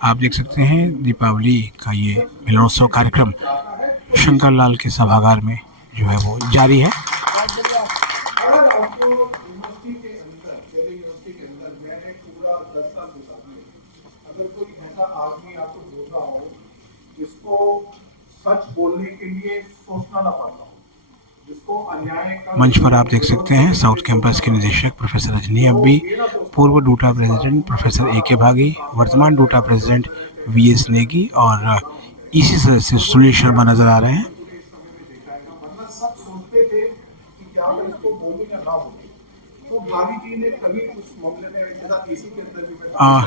आप देख सकते हैं दीपावली का ये मिलनोत्सव कार्यक्रम शंकर लाल के सभागार में जो है वो जारी है। अगर कोई ऐसा आदमी आपको बोल रहा हो जिसको सच बोलने के लिए सोचना ना पड़ता हो, जिसको अन्याय का मंच पर आप देख सकते हैं साउथ कैंपस के निदेशक प्रोफेसर रजनी अब्बी, पूर्व डूटा प्रेसिडेंट प्रोफेसर ए.के. भागी, वर्तमान डूटा प्रेसिडेंट वी.एस. नेगी और ईसी सदस्य सुनील शर्मा नजर आ रहे हैं। वरना सब सोचते थे कि क्या मैं इसको बोलूं या ना बोलूं। तो भाभी जी ने कभी उस मामले में जैसा इसी के अंदर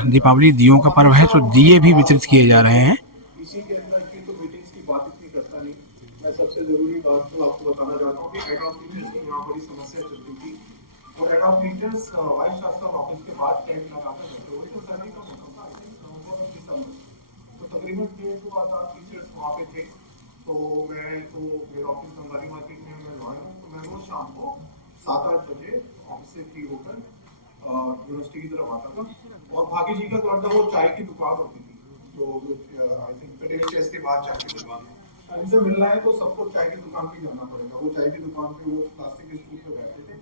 भी दीपावली दियों का पर्व है तो दिए भी वितरित किए जा रहे हैं। इसी के अंदर की तो मीटिंग्स की बात इतनी करता नहीं। मैं सबसे जरूरी बात तो आपको बताना चाहता हूँ कि हेड ऑफ टीचर्स की यहाँ बड़ी समस्या चलती थी और head of teachers vice chancellor office के बाद टेंट लगाकर बैठे हुए तो सर्दी का मौसम था। तो तकरीबन 1,500 टीचर्स वहाँ पे थे। तो मैं तो मेरा ऑफिस बंगाली मार्केट में मैं लॉयर हूँ, तो मैं रोज शाम को 7-8 बजे ऑफिस से फ्री होकर यूनिवर्सिटी की तरफ आता था। और भागी जी का तो अंदर वो चाय की दुकान होती थी, जो आई थिंक पटेल चेस के बाद चाय की दुकान है। उनसे मिलना है तो सबको चाय की दुकान पे जाना पड़ेगा। वो चाय की दुकान पे वो प्लास्टिक के स्टूल पे बैठते थे।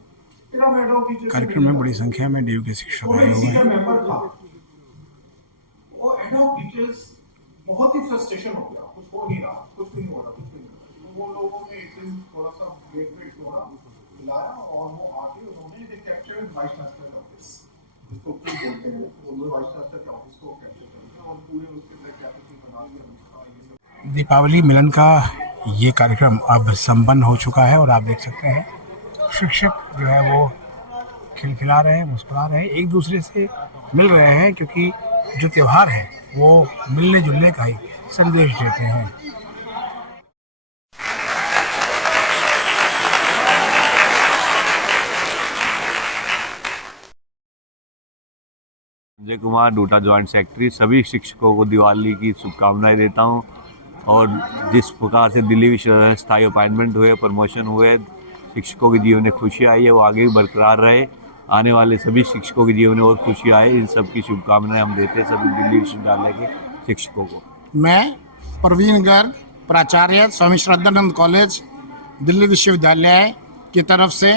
फिर हम हेड ऑफ टीचर कार्यक्रम में बड़ी संख्या में डीयू के शिक्षक आए हुए हैं। मेंबर था वो हेड ऑफ टीचर्स बहुत ही फ्रस्ट्रेशन हो गया, कुछ हो नहीं रहा, कुछ भी नहीं हो रहा, कुछ भी नहीं हो रहा। तो वो लोगों ने एक दिन थोड़ा सा गेट पे थोड़ा बुलाया और वो आके उन्होंने दे कैप्चर्ड वाइस चांसलर ऑफिस, जिसको क्यों बोलते हैं, वो वाइस चांसलर के ऑफिस को कैप्चर करते हैं और पूरे उसके अंदर कैपिटल बना दिया। दीपावली मिलन का ये कार्यक्रम अब संपन्न हो चुका है और आप देख सकते हैं शिक्षक जो है वो खिलखिला रहे हैं, मुस्कुरा रहे हैं, एक दूसरे से मिल रहे हैं क्योंकि जो त्यौहार है वो मिलने जुलने का ही संदेश देते हैं। Sanjay Kumar, due to joint secretary. सभी शिक्षकों को दिवाली की शुभकामनाएं देता हूं और जिस प्रकार से दिल्ली विश्वविद्यालय स्थायी अपॉइंटमेंट हुए, प्रमोशन हुए, शिक्षकों के जीवन में खुशी आई है, वो आगे भी बरकरार रहे। आने वाले सभी शिक्षकों के जीवन में और खुशी आए, इन सब की शुभकामनाएं हम देते हैं सभी दिल्ली विश्वविद्यालय के शिक्षकों को। मैं प्रवीण गर्ग, प्राचार्य स्वामी श्रद्धानंद कॉलेज दिल्ली विश्वविद्यालय की तरफ से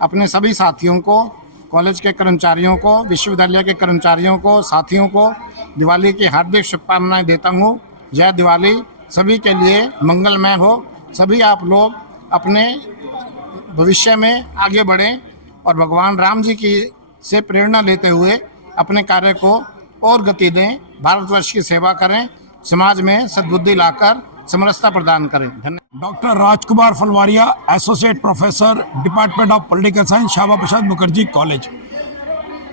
अपने सभी साथियों को, कॉलेज के कर्मचारियों को, विश्वविद्यालय के कर्मचारियों को, साथियों को दिवाली की हार्दिक शुभकामनाएं देता हूँ। जय दिवाली, सभी के लिए मंगलमय हो। सभी आप लोग अपने भविष्य में आगे बढ़ें और भगवान राम जी की से प्रेरणा लेते हुए अपने कार्य को और गति दें, भारतवर्ष की सेवा करें, समाज में सद्बुद्धि लाकर समरसता प्रदान करें। धन्यवाद। Doctor Rajkumar Phalwaria, associate professor, department of political science, Shyama Prasad Mukherjee college,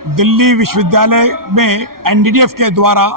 Delhi विश्वविद्यालय में एनडीडीएफ के द्वारा,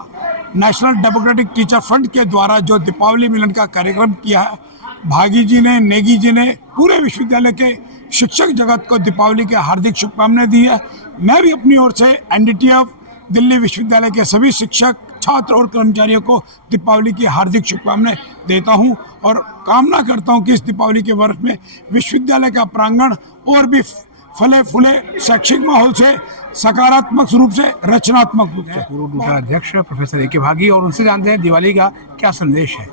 नेशनल डेमोक्रेटिक टीचर फ्रंट के द्वारा जो दीपावली मिलन का कार्यक्रम किया है, भागी जी ने, नेगी जी ने पूरे विश्वविद्यालय के शिक्षक जगत को दीपावली के हार्दिक शुभकामनाएं दी है। मैं भी अपनी ओर से एनडीटीएफ दिल्ली विश्वविद्यालय के सभी शिक्षक, छात्र और कर्मचारियों को दीपावली की हार्दिक शुभकामनाएं देता हूं और कामना करता हूं कि इस दीपावली के वर्ष में विश्वविद्यालय का प्रांगण और भी फले फूले, शैक्षिक माहौल से सकारात्मक रूप से, रचनात्मक रूप से। पूर्व डूटा अध्यक्ष प्रोफेसर ए.के. भागी, और उनसे जानते हैं दिवाली का क्या संदेश है।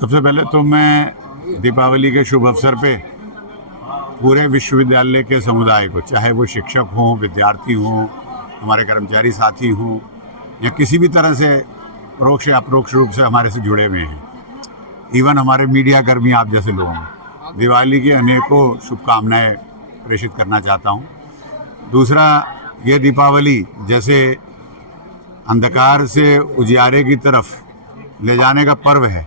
सबसे पहले तो मैं दीपावली के शुभ अवसर पे पूरे विश्वविद्यालय के समुदाय को, चाहे वो शिक्षक हों, विद्यार्थी हों, हमारे कर्मचारी साथी हों या किसी भी तरह से परोक्ष या अपरोक्ष रूप से हमारे से जुड़े हुए हैं, इवन हमारे मीडिया कर्मी आप जैसे लोगों को दिवाली की अनेकों शुभकामनाएं प्रेषित करना चाहता हूं। दूसरा, ये दीपावली जैसे अंधकार से उजियारे की तरफ ले जाने का पर्व है,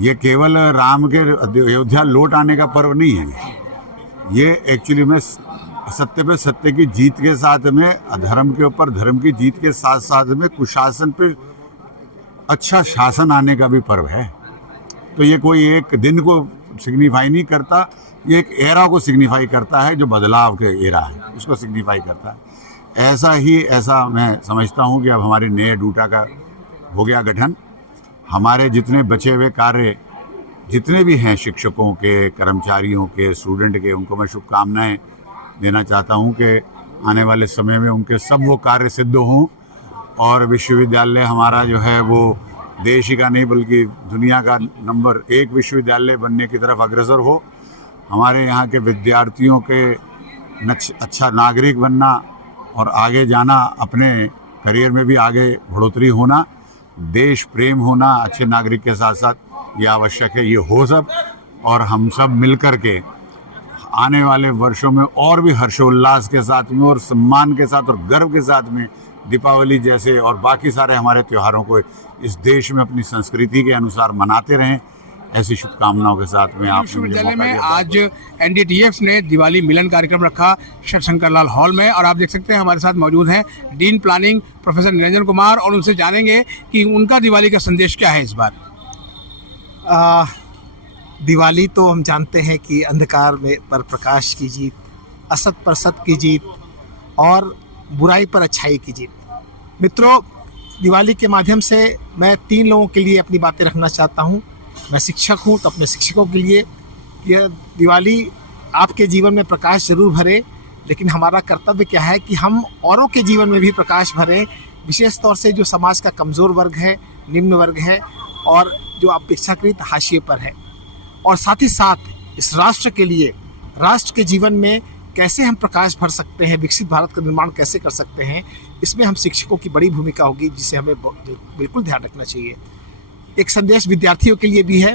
ये केवल राम के अयोध्या लौट आने का पर्व नहीं है। ये एक्चुअली में सत्य पे सत्य की जीत के साथ में, अधर्म के ऊपर धर्म की जीत के साथ साथ में कुशासन पे अच्छा शासन आने का भी पर्व है। तो ये कोई एक दिन को सिग्निफाई नहीं करता, ये एक एरा को सिग्निफाई करता है, जो बदलाव के एरा है उसको सिग्निफाई करता है। ऐसा मैं समझता हूँ कि अब हमारे नए डूटा का हो गया गठन। हमारे जितने बचे हुए कार्य जितने भी हैं, शिक्षकों के, कर्मचारियों के, स्टूडेंट के, उनको मैं शुभकामनाएं देना चाहता हूं कि आने वाले समय में उनके सब वो कार्य सिद्ध हों और विश्वविद्यालय हमारा जो है वो देश ही का नहीं बल्कि दुनिया का नंबर 1 विश्वविद्यालय बनने की तरफ अग्रसर हो। हमारे यहाँ के विद्यार्थियों के अच्छा नागरिक बनना और आगे जाना, अपने करियर में भी आगे बढ़ोतरी होना, देश प्रेम होना अच्छे नागरिक के साथ साथ ये आवश्यक है। ये हो सब और हम सब मिल कर के आने वाले वर्षों में और भी हर्षोल्लास के साथ में और सम्मान के साथ और गर्व के साथ में दीपावली जैसे और बाकी सारे हमारे त्योहारों को इस देश में अपनी संस्कृति के अनुसार मनाते रहें, ऐसी शुभकामनाओं के साथ में आप विश्वविद्यालय में आज एनडीटीएफ ने दिवाली मिलन कार्यक्रम रखा शंकर लाल हॉल में, और आप देख सकते हैं हमारे साथ मौजूद हैं dean planning professor Niranjan Kumar, और उनसे जानेंगे कि उनका दिवाली का संदेश क्या है इस बार। दिवाली तो हम जानते हैं कि अंधकार में पर प्रकाश की जीत, असत पर सत की जीत और बुराई पर अच्छाई की जीत। मित्रों, दिवाली के माध्यम से मैं 3 लोगों के लिए अपनी बातें रखना चाहता हूँ। मैं शिक्षक हूँ तो अपने शिक्षकों के लिए यह दिवाली आपके जीवन में प्रकाश जरूर भरे, लेकिन हमारा कर्तव्य क्या है कि हम औरों के जीवन में भी प्रकाश भरें, विशेष तौर से जो समाज का कमज़ोर वर्ग है, निम्न वर्ग है और जो अपेक्षाकृत हाशिए पर है। और साथ ही साथ इस राष्ट्र के लिए, राष्ट्र के जीवन में कैसे हम प्रकाश भर सकते हैं, विकसित भारत का निर्माण कैसे कर सकते हैं, इसमें हम शिक्षकों की बड़ी भूमिका होगी, जिसे हमें बिल्कुल ध्यान रखना चाहिए। एक संदेश विद्यार्थियों के लिए भी है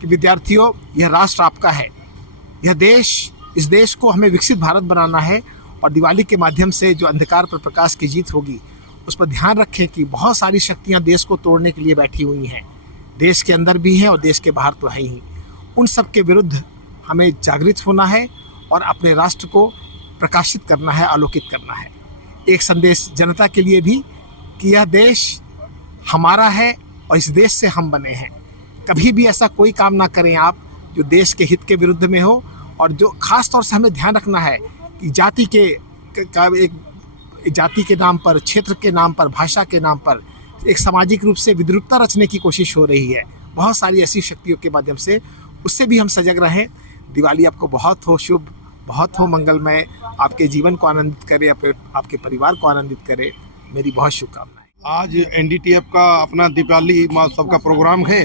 कि विद्यार्थियों, यह राष्ट्र आपका है, यह देश, इस देश को हमें विकसित भारत बनाना है, और दिवाली के माध्यम से जो अंधकार पर प्रकाश की जीत होगी उस पर ध्यान रखें कि बहुत सारी शक्तियाँ देश को तोड़ने के लिए बैठी हुई हैं, देश के अंदर भी हैं और देश के बाहर तो है ही। उन सब के विरुद्ध हमें जागृत होना है और अपने राष्ट्र को प्रकाशित करना है, आलोकित करना है। एक संदेश जनता के लिए भी कि यह देश हमारा है और इस देश से हम बने हैं। कभी भी ऐसा कोई काम ना करें आप जो देश के हित के विरुद्ध में हो, और जो खास तौर से हमें ध्यान रखना है कि जाति के नाम पर, क्षेत्र के नाम पर, भाषा के नाम पर एक सामाजिक रूप से विद्रुपता रचने की कोशिश हो रही है बहुत सारी ऐसी शक्तियों के माध्यम से। उससे भी हम सजग रहें। दिवाली आपको बहुत हो शुभ, बहुत हो मंगलमय, आपके जीवन को आनंदित करे, आपके परिवार को आनंदित करे। मेरी बहुत शुभकामनाएं। आज एनडीटीएफ का अपना दीपावली महोत्सव का प्रोग्राम है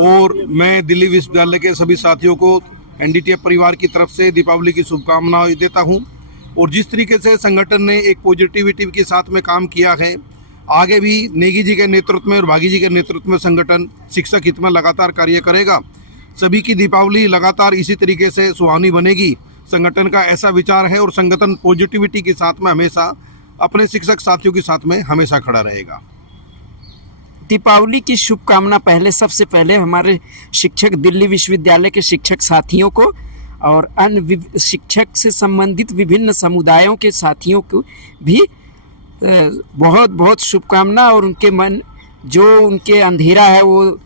और मैं दिल्ली विश्वविद्यालय के सभी साथियों को एनडीटीएफ परिवार की तरफ से दीपावली की शुभकामनाएं देता हूं। और जिस तरीके से संगठन ने एक पॉजिटिविटी के साथ में काम किया है, आगे भी नेगी जी के नेतृत्व में और भागी जी के नेतृत्व में संगठन शिक्षक हित में लगातार कार्य करेगा। सभी की दीपावली लगातार इसी तरीके से सुहावनी बनेगी। संगठन का ऐसा विचार है और संगठन पॉजिटिविटी के साथ में हमेशा अपने शिक्षक साथियों के साथ में हमेशा खड़ा रहेगा। दीपावली की शुभकामना सबसे पहले हमारे शिक्षक, दिल्ली विश्वविद्यालय के शिक्षक साथियों को और अन्य शिक्षक से संबंधित विभिन्न समुदायों के साथियों को भी बहुत बहुत शुभकामना, और उनके मन जो उनके अंधेरा है वो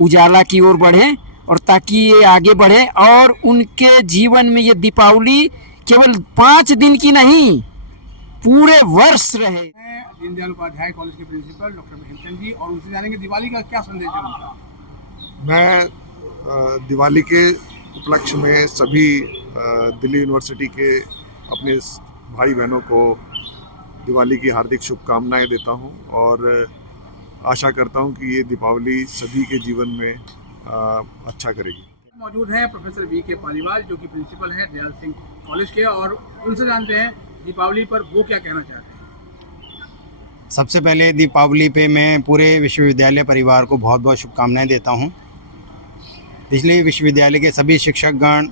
उजाला की ओर बढ़े, और ताकि ये आगे बढ़े और उनके जीवन में ये दीपावली केवल 5 दिन की नहीं, पूरे वर्ष रहे। दीनदयाल उपाध्याय कॉलेज के प्रिंसिपल डॉक्टर महेंद्र जी, और उनसे जानेंगे दिवाली का क्या संदेश है उनका। मैं दिवाली के उपलक्ष्य में सभी दिल्ली यूनिवर्सिटी के अपने भाई बहनों को दिवाली की हार्दिक शुभकामनाएं देता हूं और आशा करता हूं कि ये दीपावली सभी के जीवन में अच्छा करेगी। मौजूद हैं प्रोफेसर वी.के. पालीवाल, जो कि प्रिंसिपल हैं दयाल सिंह कॉलेज के, और उनसे जानते हैं दीपावली पर वो क्या कहना चाहते हैं। सबसे पहले दीपावली पे मैं पूरे विश्वविद्यालय परिवार को बहुत बहुत शुभकामनाएं देता हूं। दिल्ली विश्वविद्यालय के सभी शिक्षकगण,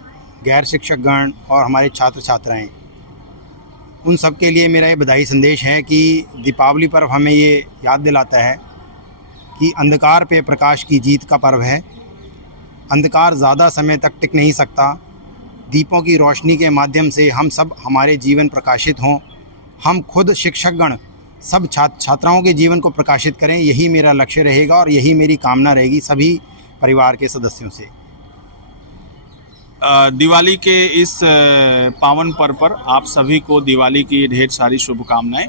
गैर शिक्षकगण और हमारे छात्र छात्राएं, उन सब के लिए मेरा ये बधाई संदेश है कि दीपावली पर्व हमें ये याद दिलाता है कि अंधकार पे प्रकाश की जीत का पर्व है। अंधकार ज़्यादा समय तक टिक नहीं सकता। दीपों की रोशनी के माध्यम से हम सब, हमारे जीवन प्रकाशित हों। हम खुद शिक्षकगण सब छात्राओं के जीवन को प्रकाशित करें, यही मेरा लक्ष्य रहेगा और यही मेरी कामना रहेगी सभी परिवार के सदस्यों से। दिवाली के इस पावन पर्व पर आप सभी को दिवाली की ढेर सारी शुभकामनाएं।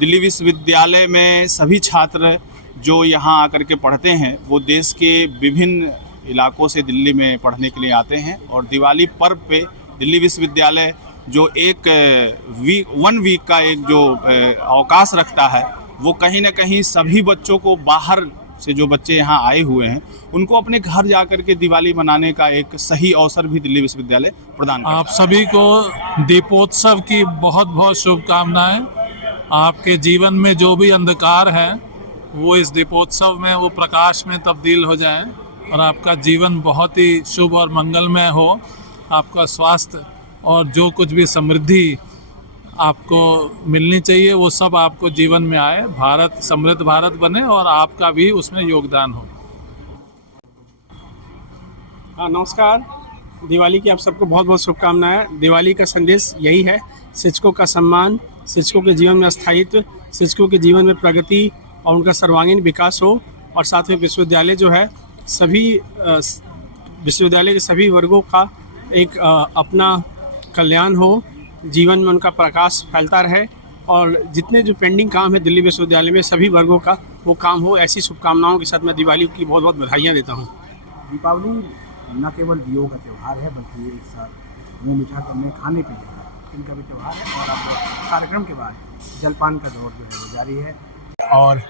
दिल्ली विश्वविद्यालय में सभी छात्र जो यहाँ आकर के पढ़ते हैं वो देश के विभिन्न इलाकों से दिल्ली में पढ़ने के लिए आते हैं, और दिवाली पर्व पे दिल्ली विश्वविद्यालय जो एक 1 वीक का एक जो अवकाश रखता है, वो कहीं ना कहीं सभी बच्चों को, बाहर से जो बच्चे यहाँ आए हुए हैं, उनको अपने घर जा कर के दिवाली मनाने का एक सही अवसर भी दिल्ली विश्वविद्यालय प्रदान करता है। आप सभी को दीपोत्सव की बहुत बहुत शुभकामनाएं। आपके जीवन में जो भी अंधकार है वो इस दीपोत्सव में, वो प्रकाश में तब्दील हो जाए और आपका जीवन बहुत ही शुभ और मंगलमय हो। आपका स्वास्थ्य और जो कुछ भी समृद्धि आपको मिलनी चाहिए वो सब आपको जीवन में आए। भारत समृद्ध भारत बने और आपका भी उसमें योगदान हो। हाँ, नमस्कार। दिवाली की आप सबको बहुत बहुत शुभकामनाएं। दिवाली का संदेश यही है, शिक्षकों का सम्मान, शिक्षकों के जीवन में स्थायित्व, शिक्षकों के जीवन में प्रगति और उनका सर्वांगीण विकास हो। और साथ में विश्वविद्यालय जो है, सभी विश्वविद्यालय के सभी वर्गों का एक अपना कल्याण हो, जीवन में उनका प्रकाश फैलता रहे और जितने जो पेंडिंग काम है दिल्ली विश्वविद्यालय में सभी वर्गों का वो काम हो। ऐसी शुभकामनाओं के साथ मैं दिवाली की बहुत बहुत बधाइयाँ देता हूँ। दीपावली न केवल दियों का त्यौहार है बल्कि एक साथ मुँह मीठा करने, खाने पीने इनका भी त्यौहार है। और अब कार्यक्रम के बाद जलपान का दौर जो है वो जारी है और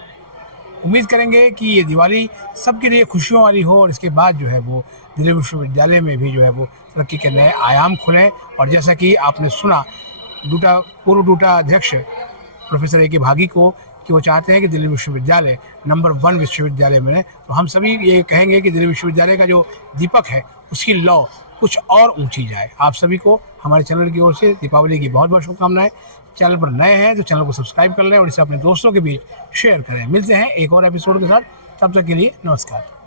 उम्मीद करेंगे कि ये दिवाली सबके लिए खुशियों वाली हो और इसके बाद जो है वो दिल्ली विश्वविद्यालय में भी जो है वो तरक्की के नए आयाम खुलें। और जैसा कि आपने सुना पूर्व डूटा अध्यक्ष प्रोफेसर ए के भागी को कि वो चाहते हैं कि दिल्ली विश्वविद्यालय नंबर 1 विश्वविद्यालय बने, तो हम सभी ये कहेंगे कि दिल्ली विश्वविद्यालय का जो दीपक है उसकी लौ कुछ और ऊंची जाए। आप सभी को हमारे चैनल की ओर से दीपावली की बहुत बहुत शुभकामनाएं। चैनल पर नए हैं तो चैनल को सब्सक्राइब कर लें और इसे अपने दोस्तों के बीच शेयर करें। मिलते हैं एक और एपिसोड के साथ, तब तक के लिए नमस्कार।